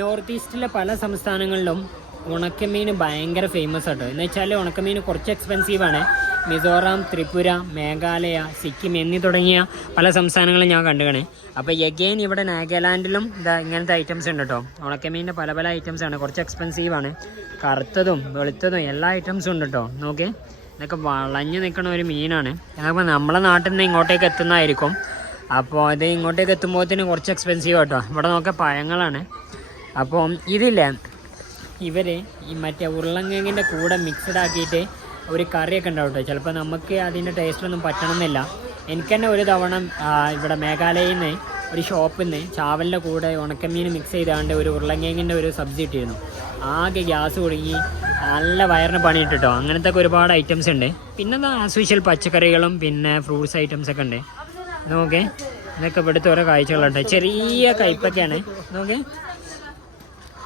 North ഈസ്റ്റിലെ പല സംസ്ഥാനങ്ങളിലും ഉണക്കമീൻ ഭയങ്കര ഫേമസ് ആട്ടോ. എന്ന് വെച്ചാൽ ഉണക്കമീൻ കുറച്ച് എക്സ്പെൻസീവാണ്. മിസോറാം, ത്രിപുര, മേഘാലയ, സിക്കിം എന്നീ തുടങ്ങിയ പല സംസ്ഥാനങ്ങളും ഞാൻ കണ്ടുകണേ. അപ്പോൾ എഗെയിൻ ഇവിടെ നാഗാലാൻഡിലും ഇങ്ങനത്തെ ഐറ്റംസ് ഉണ്ട് കേട്ടോ. ഉണക്കമീനിൻ്റെ പല പല ഐറ്റംസാണ്. കുറച്ച് എക്സ്പെൻസീവാണ്. കറുത്തതും വെളുത്തതും എല്ലാ ഐറ്റംസും ഉണ്ട് കേട്ടോ. നോക്കേ, ഇതൊക്കെ വളഞ്ഞു നിൽക്കുന്ന ഒരു മീനാണ്. അപ്പോൾ നമ്മളെ നാട്ടിൽ നിന്ന് ഇങ്ങോട്ടേക്ക് എത്തുന്നതായിരിക്കും. അപ്പോൾ ഇത് ഇങ്ങോട്ടേക്ക് എത്തുമ്പോഴത്തേന് കുറച്ച് എക്സ്പെൻസീവ് കേട്ടോ. ഇവിടെ നോക്കിയ പഴങ്ങളാണ്. അപ്പോൾ ഇതില്ലേ, ഇവർ ഈ മറ്റേ ഉരുളങ്കിഴങ്ങിൻ്റെ കൂടെ മിക്സഡ് ആക്കിയിട്ട് ഒരു കറിയൊക്കെ ഉണ്ടാവും കേട്ടോ. ചിലപ്പോൾ നമുക്ക് അതിൻ്റെ ടേസ്റ്റൊന്നും പറ്റണമെന്നില്ല. എനിക്ക് തന്നെ ഒരു തവണ ഇവിടെ മേഘാലയയിൽ നിന്ന് ഒരു ഷോപ്പിൽ നിന്ന് ചാവലിൻ്റെ കൂടെ ഉണക്കമീൻ മിക്സ് ചെയ്താണ്ട് ഒരു ഉരുളങ്കിഴങ്ങിൻ്റെ ഒരു സബ്ജി ഇട്ടിരുന്നു. ആകെ ഗ്യാസ് കുടുങ്ങി നല്ല വയറിന് പണിയിട്ടോ. അങ്ങനത്തെ ഒക്കെ ഒരുപാട് ഐറ്റംസ് ഉണ്ട്. പിന്നെ ആസ് യൂഷ്വൽ പച്ചക്കറികളും പിന്നെ ഫ്രൂട്ട്സ് ഐറ്റംസൊക്കെ ഉണ്ട്. നോക്കേ, ഇതൊക്കെ ഇവിടുത്തെ ഓരോ കാഴ്ചകളുണ്ട്. ചെറിയ കയ്പ്പൊക്കെയാണ്. നോക്കേ,